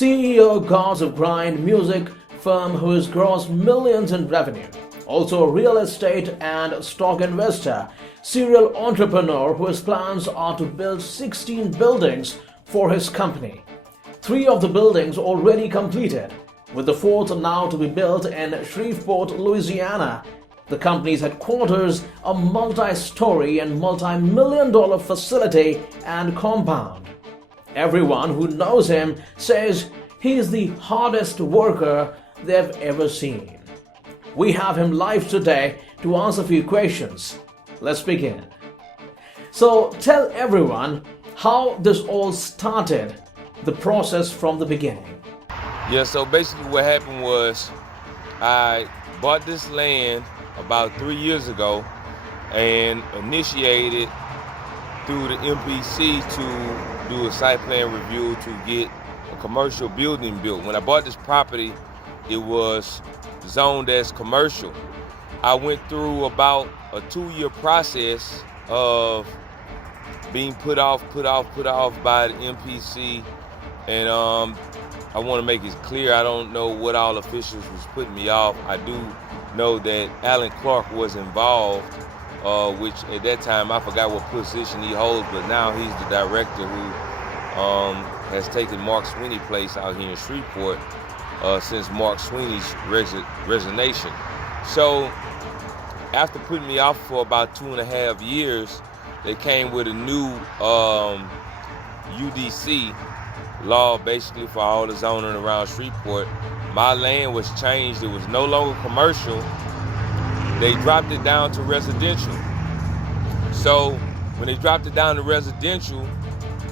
CEO Gods of Grind music firm who has grossed millions in revenue. Also a real estate and stock investor, serial entrepreneur whose plans are to build 16 buildings for his company. 3 of the buildings already completed, with the 4th now to be built in Shreveport, Louisiana. The company's headquarters, a multi-story and multi-million-dollar facility and compound. Everyone who knows him says he is the hardest worker they've ever seen. We have him live today to answer a few questions. Let's begin. So tell everyone how this all started, the process from the beginning. Yeah, so basically what happened was I bought this land about 3 years ago and initiated through the Mpc to do a site plan review to get a commercial building built. When I bought this property, it was zoned as commercial. I went through about a 2-year process of being put off by the Mpc, and I want to make it clear, I don't know what all officials was putting me off. I do know that Alan Clark was involved, which at that time I forgot what position he holds, but now he's the director who has taken Mark Sweeney's place out here in Shreveport since Mark Sweeney's resignation. So after putting me off for about 2.5 years, they came with a new UDC law basically for all the zoning around Shreveport. My land was changed. It was no longer commercial. They dropped it down to residential. So when they dropped it down to residential,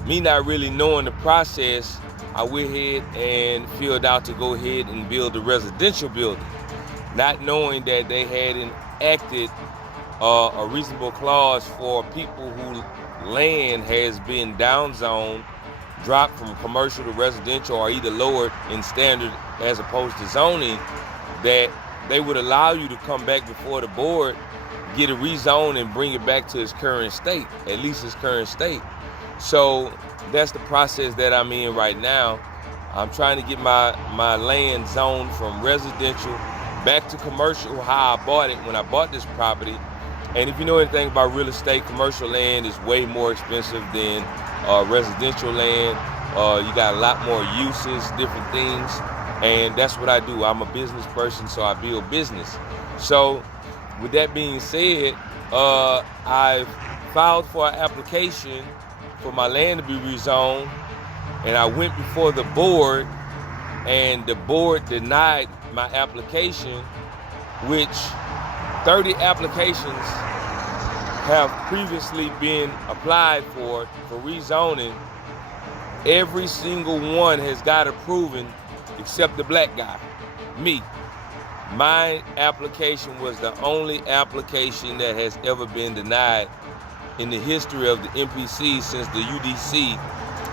me not really knowing the process, I went ahead and filled out to go ahead and build a residential building, not knowing that they had enacted a reasonable clause for people whose land has been downzoned, dropped from commercial to residential, or either lowered in standard as opposed to zoning, that they would allow you to come back before the board, get it rezoned and bring it back to its current state, at least its current state. So that's the process that I'm in right now. I'm trying to get my land zoned from residential back to commercial, how I bought it when I bought this property. And if you know anything about real estate, commercial land is way more expensive than residential land. You got a lot more uses, different things, and that's what I do. I'm a business person, so I build business. So with that being said, I've filed for an application for my land to be rezoned, and I went before the board, and the board denied my application, which 30 applications have previously been applied for rezoning. Every single one has got approved except the black guy, me. My application was the only application that has ever been denied in the history of the Mpc since the UDC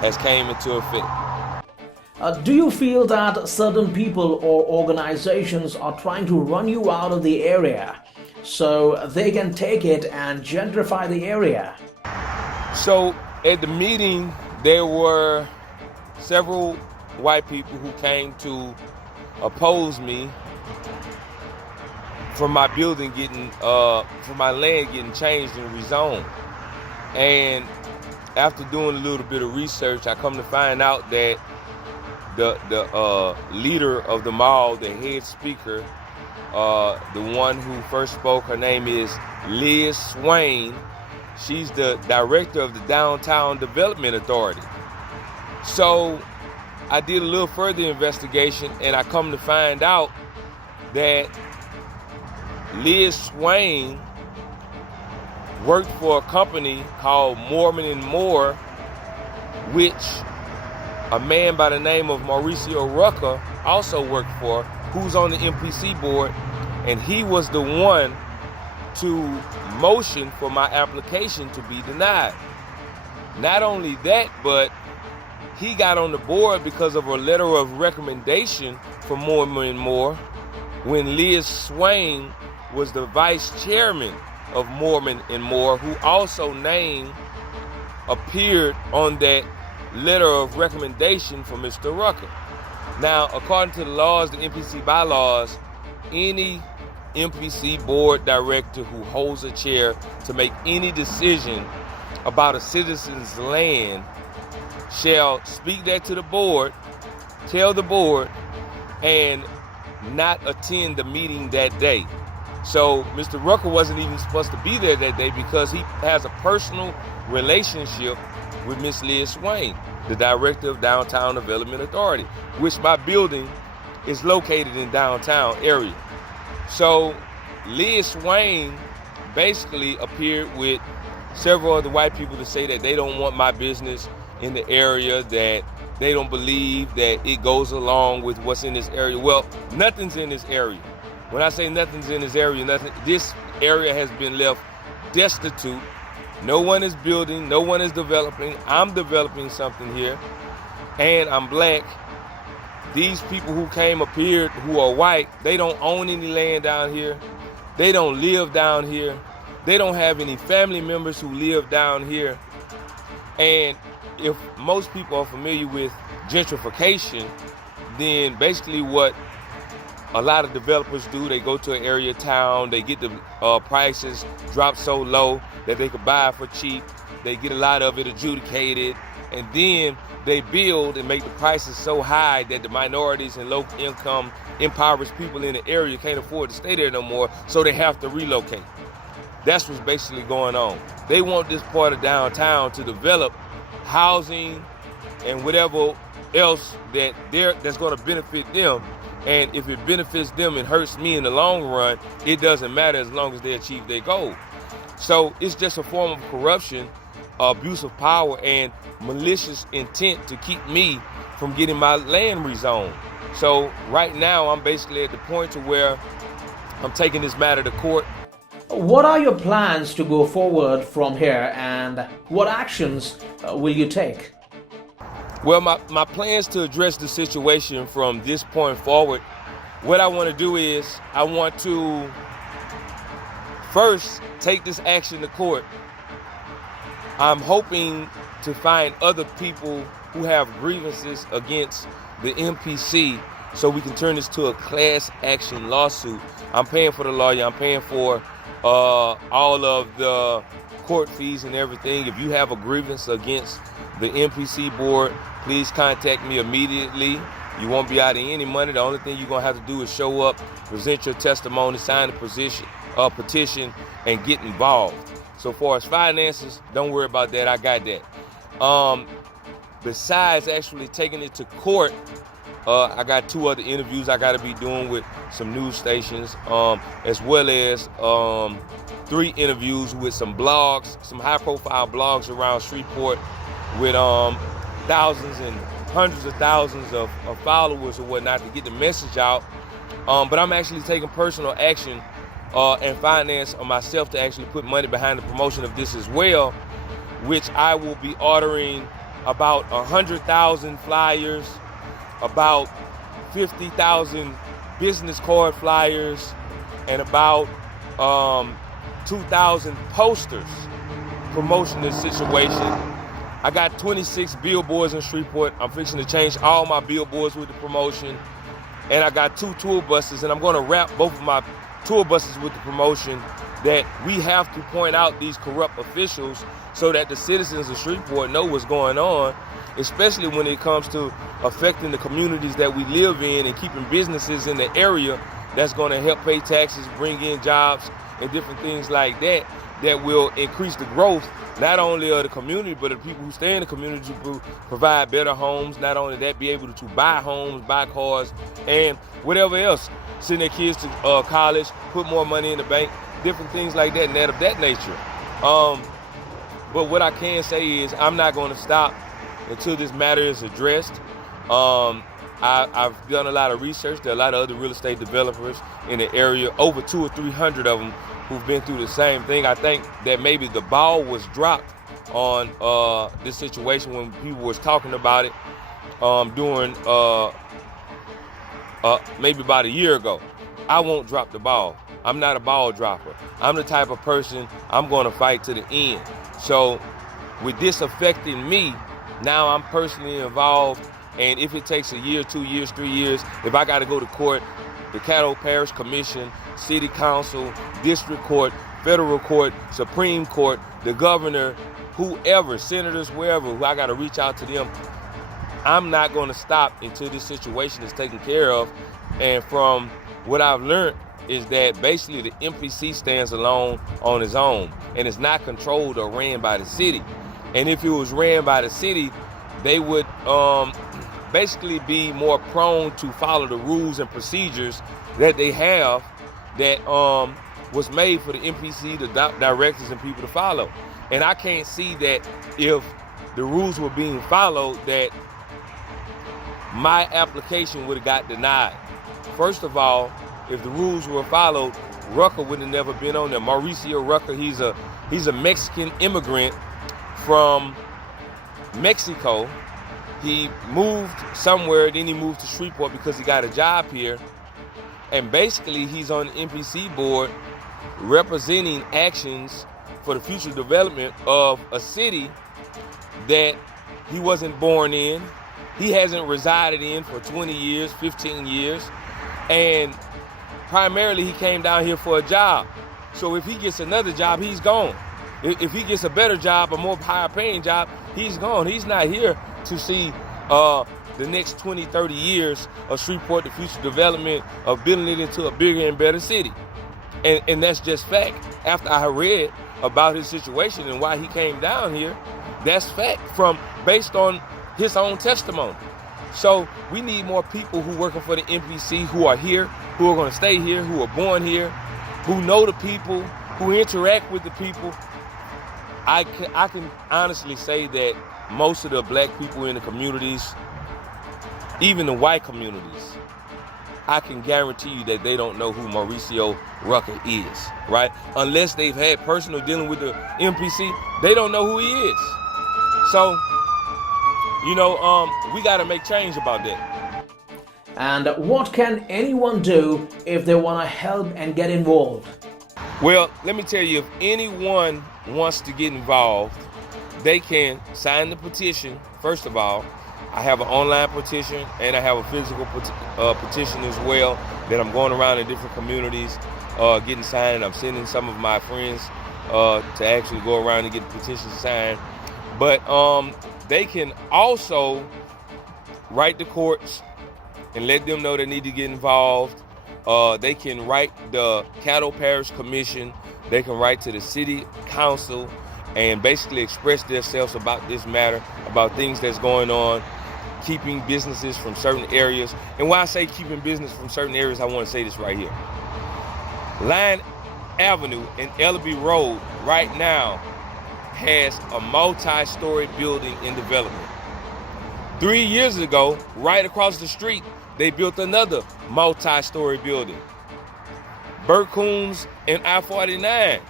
has came into effect. Do you feel that certain people or organizations are trying to run you out of the area so they can take it and gentrify the area? So at the meeting, there were several white people who came to oppose me for my building getting, for my land getting changed and rezoned. And after doing a little bit of research, I come to find out that the leader of the mall, the head speaker, the one who first spoke, her name is Liz Swain. She's the director of the Downtown Development Authority. So I did a little further investigation, and I come to find out that Liz Swain worked for a company called Mormon and More, which a man by the name of Mauricio roca also worked for, who's on the Mpc board, and he was the one to motion for my application to be denied. Not only that, but he got on the board because of a letter of recommendation from Mormon and More when Liz Swain was the vice chairman of Mormon and More, who also named appeared on that letter of recommendation for Mr. Rucker. Now, according to the laws, the MPC bylaws, any MPC board director who holds a chair to make any decision about a citizen's land shall speak that to the board, tell the board, and not attend the meeting that day. So Mr. Rucker wasn't even supposed to be there that day because he has a personal relationship with Miss Liz Swain, the director of Downtown Development Authority, which my building is located in downtown area. So Liz Swain basically appeared with several of the white people to say that they don't want my business in the area, that they don't believe that it goes along with what's in this area. Well, nothing's in this area. When I say nothing's in this area, this area has been left destitute. No one is building, no one is developing. I'm developing something here, and I'm black. These people who came up here who are white, they don't own any land down here. They don't live down here. They don't have any family members who live down here. And if most people are familiar with gentrification, then basically what a lot of developers do, they go to an area town, they get the prices dropped so low that they could buy it for cheap. They get a lot of it adjudicated, and then they build and make the prices so high that the minorities and low income, impoverished people in the area can't afford to stay there no more, so they have to relocate. That's what's basically going on. They want this part of downtown to develop housing and whatever else that's going to benefit them. And if it benefits them and hurts me in the long run, it doesn't matter as long as they achieve their goal. So it's just a form of corruption, abuse of power, and malicious intent to keep me from getting my land rezoned. So right now, I'm basically at the point to where I'm taking this matter to court. What are your plans to go forward from here, and what actions will you take? Well, my plans to address the situation from this point forward, what I want to do is I want to first take this action to court. I'm hoping to find other people who have grievances against the MPC so we can turn this to a class action lawsuit. I'm paying for the lawyer. I'm paying for all of the court fees and everything. If you have a grievance against the MPC board, please contact me immediately. You won't be out of any money. The only thing you're going to have to do is show up, present your testimony, sign a petition, and get involved. So far as finances, don't worry about that. I got that. Besides actually taking it to court, I got 2 other interviews I got to be doing with some news stations, as well as 3 interviews with some blogs, some high-profile blogs around Shreveport with thousands and hundreds of thousands of followers or whatnot to get the message out. But I'm actually taking personal action and finance on myself to actually put money behind the promotion of this as well, which I will be ordering about 100,000 flyers, about 50,000 business card flyers, and about 2,000 posters promoting this situation. I got 26 billboards in Shreveport. I'm fixing to change all my billboards with the promotion. And I got 2 tour buses, and I'm going to wrap both of my tour buses with the promotion that we have to point out these corrupt officials so that the citizens of Shreveport know what's going on, especially when it comes to affecting the communities that we live in and keeping businesses in the area that's going to help pay taxes, bring in jobs, and different things like that, that will increase the growth, not only of the community, but of the people who stay in the community, to provide better homes. Not only that, be able to buy homes, buy cars, and whatever else, send their kids to college, put more money in the bank, different things like that, and that of that nature. But what I can say is I'm not going to stop until this matter is addressed. I've done a lot of research. There are a lot of other real estate developers in the area, over 200 or 300 of them, who've been through the same thing. I think that maybe the ball was dropped on this situation when people was talking about it during maybe about a year ago. I won't drop the ball. I'm not a ball dropper. I'm the type of person, I'm going to fight to the end. So with this affecting me, now I'm personally involved And if it takes a year, 2 years, 3 years, if I got to go to court, the Caddo Parish Commission, City Council, District Court, Federal Court, Supreme Court, the governor, whoever, senators, wherever, who I got to reach out to them, I'm not going to stop until this situation is taken care of. And from what I've learned is that basically the MPC stands alone on its own, and it's not controlled or ran by the city. And if it was ran by the city, they would basically be more prone to follow the rules and procedures that they have that was made for the MPC, the directors, and people to follow. And I can't see that if the rules were being followed, that my application would have got denied. First of all, if the rules were followed, Rucker would have never been on there. Mauricio Rucker, he's a Mexican immigrant from Mexico. He moved somewhere, then he moved to Shreveport because he got a job here. And basically, he's on the MPC board representing actions for the future development of a city that he wasn't born in. He hasn't resided in for 20 years, 15 years. And primarily, he came down here for a job. So if he gets another job, he's gone. If he gets a better job, a more higher paying job, he's gone. He's not here to see the next 20, 30 years of Shreveport, the future development of building it into a bigger and better city. And that's just fact. After I read about his situation and why he came down here, that's fact based on his own testimony. So we need more people who working for the MPC, who are here, who are going to stay here, who are born here, who know the people, who interact with the people. I can honestly say that most of the black people in the communities, even the white communities, I can guarantee you that they don't know who Mauricio Rucker is, right? Unless they've had personal dealing with the MPC, they don't know who he is. So, we got to make change about that. And what can anyone do if they want to help and get involved? Well, let me tell you, if anyone wants to get involved, they can sign the petition. First of all, I have an online petition and I have a physical petition as well that I'm going around in different communities getting signed. I'm sending some of my friends to actually go around and get the petition signed. But they can also write the courts and let them know they need to get involved. They can write the Caddo Parish Commission. They can write to the City Council and basically express themselves about this matter, about things that's going on, keeping businesses from certain areas. And when I say keeping business from certain areas, I want to say this right here. Line Avenue and Ellaby Road right now has a multi-story building in development. 3 years ago, right across the street, they built another multi-story building. Burt Coons and I-49.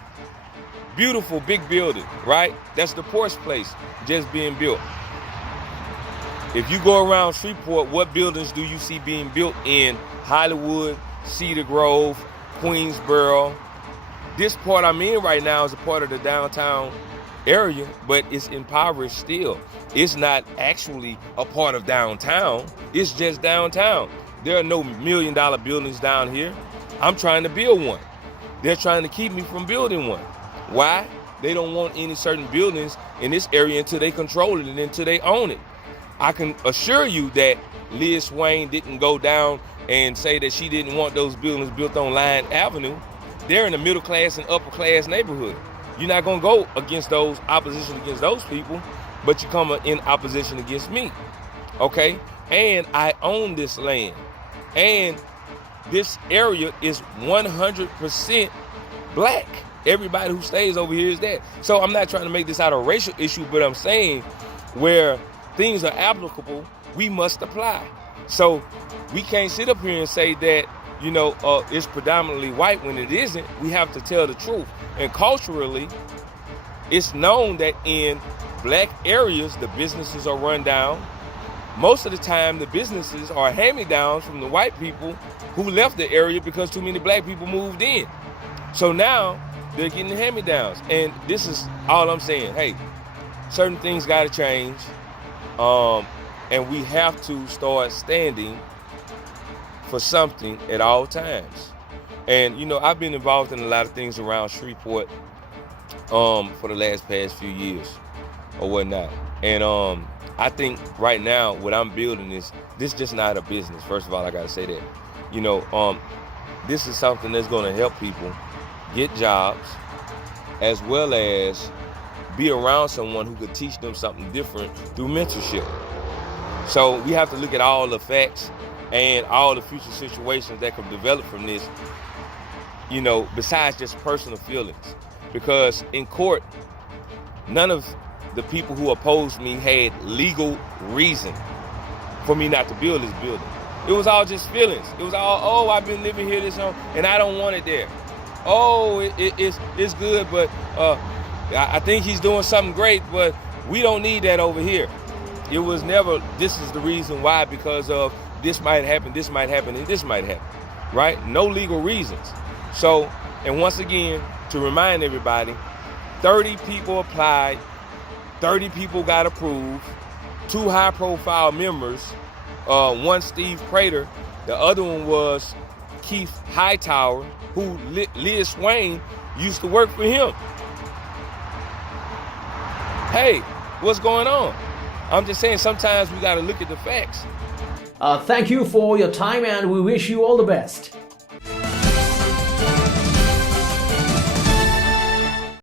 Beautiful big building, right? That's the Porsche place just being built. If you go around Shreveport, what buildings do you see being built in Hollywood, Cedar Grove, Queensboro? This part I'm in right now is a part of the downtown area, but it's impoverished still. It's not actually a part of downtown. It's just downtown. There are no $1 million buildings down here. I'm trying to build one. They're trying to keep me from building one. Why? They don't want any certain buildings in this area until they control it and until they own it. I can assure you that Liz Swain didn't go down and say that she didn't want those buildings built on Line Avenue. They're in the middle class and upper class neighborhood. You're not going to go against those, opposition against those people, but you come in opposition against me, okay? And I own this land. And this area is 100% black. Everybody who stays over here is that. So I'm not trying to make this out a racial issue, but I'm saying where things are applicable, we must apply. So we can't sit up here and say that, it's predominantly white when it isn't. We have to tell the truth. And culturally, it's known that in black areas, the businesses are run down. Most of the time, the businesses are hand-me-downs from the white people who left the area because too many black people moved in. So now they're getting hand-me-downs. And this is all I'm saying. Hey, certain things got to change. And we have to start standing for something at all times. And you know, I've been involved in a lot of things around Shreveport for the past few years or whatnot. And I think right now what I'm building is just not a business. First of all, I gotta say that. You know, this is something that's gonna help people get jobs as well as be around someone who could teach them something different through mentorship. So we have to look at all the facts and all the future situations that could develop from this, you know, besides just personal feelings. Because in court, none of the people who opposed me had legal reason for me not to build this building. It was all just feelings. It was all, oh, I've been living here this long and I don't want it there. Oh, it's good, but I think he's doing something great, but we don't need that over here. It was never, this is the reason why, because of this might happen, and this might happen, right? No legal reasons. So, and once again, to remind everybody, 30 people applied, 30 people got approved, 2 high-profile members, one Steve Prater, the other one was Keith Hightower, who Liz Swain used to work for him. Hey, what's going on? I'm just saying sometimes we got to look at the facts. Thank you for your time and we wish you all the best.